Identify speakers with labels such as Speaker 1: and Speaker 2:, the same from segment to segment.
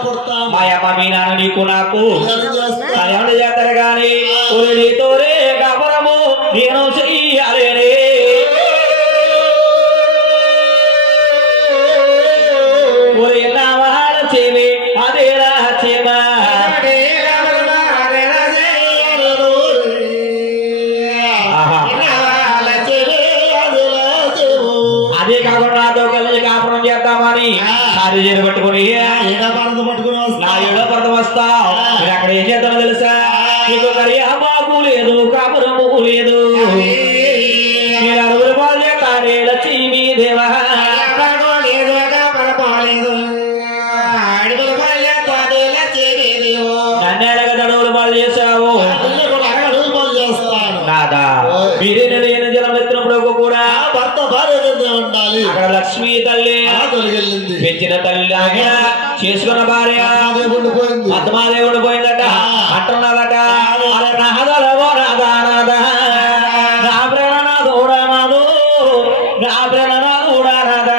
Speaker 1: పుడతాం
Speaker 2: మా నాన్న నీకు నాకు.
Speaker 1: కళ్యాణం
Speaker 2: చేస్తారు గాని నీతోనే కాపురము నేను చెయ్యాలేనే. అదే కాకుండా చేద్దామని సారి చేరు పట్టుకుని. నా ఏడో పడత వస్తావు మీరు అక్కడ ఏం చేద్దామో తెలుసా? నీకు కరియాబాబు లేదు కాపురము లేదు. మీరు లక్ష్మీ దేవా. నేను జలం ఎత్తినప్పుడు కూడా?
Speaker 1: భర్త భార్య ఉండాలి.
Speaker 2: అక్కడ లక్ష్మీ తల్లి పెంచిన తల్లి ఆగిన చేసుకున్న భార్య. పద్మాదేవుడు పోయిందట. అంటున్నదట అరే నాదలవో నాదా నాదా నా ప్రేరణాథుడా నాదు నా ప్రేరణాథుడా నాదా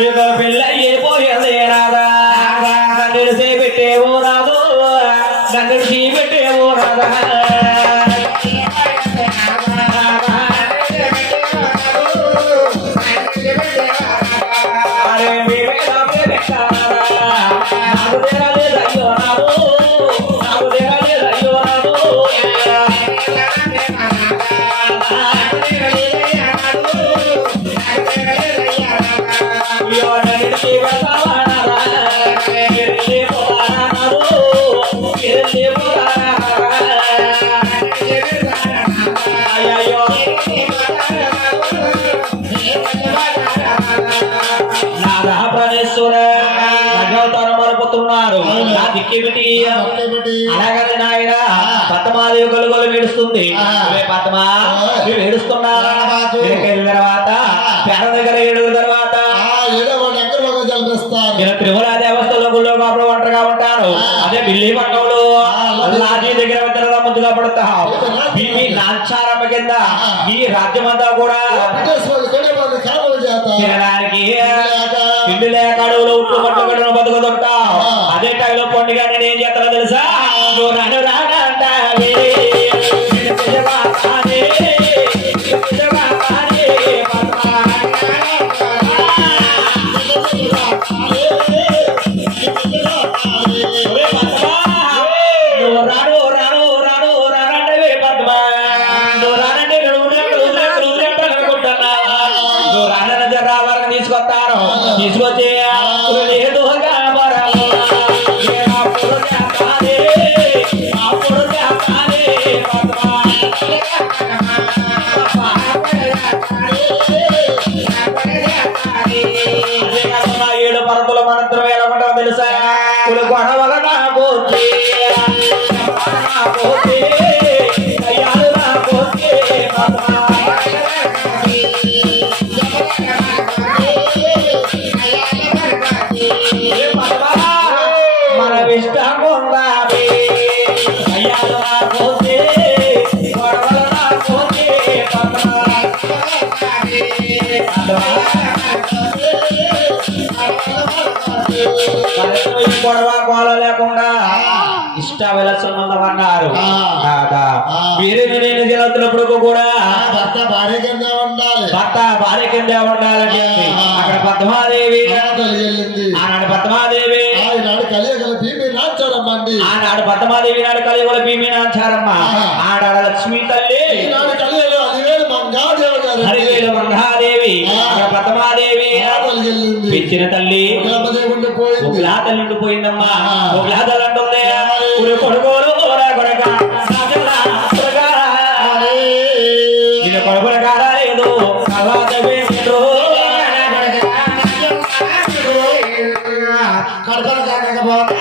Speaker 2: ఇక పిల్ల ఏ పోయేదే రాదా పెట్టేవో రాదు నన్ను పెట్టేవో రాదా అలాగని నాయన పద్మాదేవి గొలుగొలు. నువ్వే పద్మా. నువ్వు తర్వాత? పేద దగ్గర ఏడు తర్వాత నేను త్రిపుర దేవస్థలో గుళ్ళో అప్పుడు ఒంటరిగా ఉంటాను. అదే బిల్లి పట్టణంలో. లాజీ దగ్గర ఇద్దరుగా ముద్దుగా పడతాం మీ నాచారమ్మ కింద. ఈ రాజ్యమంతా కూడా తినడానికి ఇల్లు లేక అడవులో ఉట్లు పట్టుకుంటున్న బతుకుతుంటాం. టైంలో పండుగ నేను చేస్తానో తెలుసా రాను రానంటావే. నేను పిలవగానే, గొడవ గోళ లేకుండా ఇష్ట విలసమన్నారు
Speaker 1: ఆ. ఆ.
Speaker 2: వీరి నేను జలతున్నప్పుడు కూడా
Speaker 1: భర్త భార్య కింద ఉండాలి.
Speaker 2: భర్త భార్య కింద ఉండాలని అక్కడ పద్మాదేవి ఆనాడు పద్మాదేవి
Speaker 1: నాచారమ్మండి
Speaker 2: ఆనాడు పద్మాదేవి నాడు కలియుగల భీమినాచారమ్మ ఆడాడ లక్ష్మీ తల్లి. హరివేలు మంగాదేవి పద్మాదేవి పెంచిన తల్లి. ఒకలా తల్లి ఉండిపోయిందమ్మా. ఒకలా తల్లి అంటుంది. కొడుకోరు కొడక కొడుకుల లేదు.
Speaker 1: కడపల కాకపోతే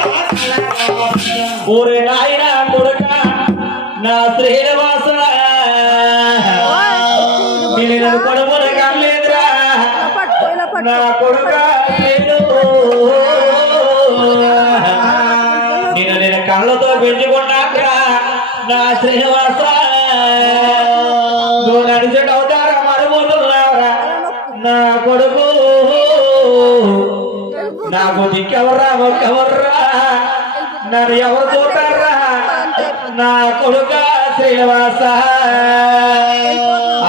Speaker 2: ఊరి నాయన కొడుక నా శ్రీనివాస నేను కొడుకుల కాలేదురా నా కొడుక లేదు నేను నేను కళ్ళతో పెంచుకున్నాక నా శ్రీనివాస. నాకు దిక్కెవర్రా ఎవర్రా నన్ను ఎవరు చూడరా? నా కొడుక శ్రీనివాస.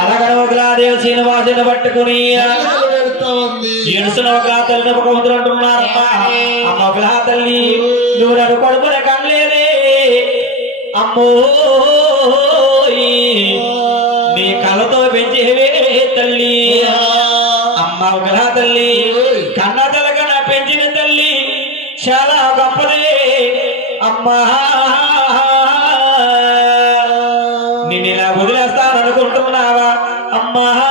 Speaker 2: అనగడ ఒకలాదేవి శ్రీనివాసుని పట్టుకుని
Speaker 1: కళ్ళు
Speaker 2: ఒక తల్లి ఒక ముద్ర అంటున్నారమ్మా. అమ్మ ఒకలా తల్లి నువ్వు నన్ను కొడుకునే కనలేదే. అమ్మో చాలా గొప్పదే. అమ్మా. నిన్ను ఇలా వదిలేస్తాననుకుంటున్నావా? అమ్మా.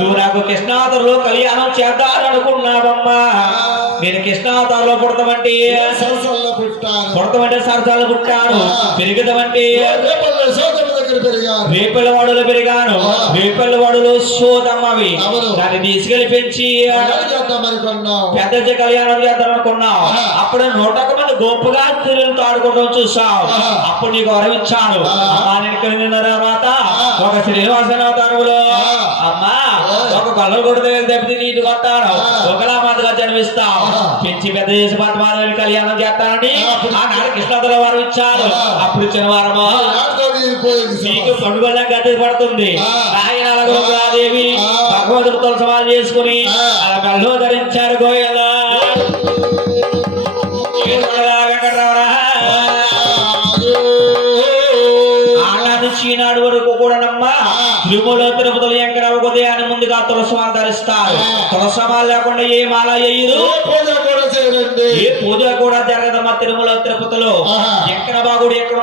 Speaker 2: నువ్వు నాకు కృష్ణావతారంలో కళ్యాణం చేద్దామనుకున్నావమ్మా. నేను కృష్ణావతారంలో పుడతామంటే? పుడతామంటే సరసాలు పుట్టాను. పెరుగుతామంటే?
Speaker 1: దగ్గర పెరిగాను
Speaker 2: రేపల్ల వాడులో పెరిగాను రేపల్ల వాడులో సోదమ్మవి. దాన్ని తీసుకెళ్ళి పెంచి పెద్ద కళ్యాణం చేద్దాం అనుకున్నావు అప్పుడు నూట ఒక్క మంది గొప్పగా స్త్రీలతో ఆడుకోవడం చూసావు అప్పుడు నీకు వరం ఇచ్చాను అమ్మా నేను ఇక్కడ నిన్న తర్వాత ఒక శ్రీనివాసన అవతారంలో అమ్మా ఒక గొల్లలు కొడుతూ దెబ్బతి నీటి కొట్టాను ఒకలా మాదిగా జన్మిస్తావు పెంచి పెద్ద చేసి పద్మాలని కళ్యాణం చేస్తానని ఆనాడు కృష్ణాదుల వారు ఇచ్చారు అప్పుడు ఇచ్చిన వారము
Speaker 1: నాతో పోయింది
Speaker 2: నీకు పండుగ గద్దె పడుతుంది. ఆయన దేవి భగవంతుడితో సమాధి చేసుకుని అలా మెల్లో ధరించారు గోయల చీనాడు వరకు కూడా నమ్మా తిరుమల తిరుపతిలో ఎంకర ఉదయాన్ని ముందుగా తులసమాలు ధరిస్తారు. తులసమాలు లేకుండా ఏ మాల
Speaker 1: చేయండి
Speaker 2: ఏ పూజ కూడా జరగదమ్మా తిరుమల తిరుపతిలో. బాగుడు ఎక్కడ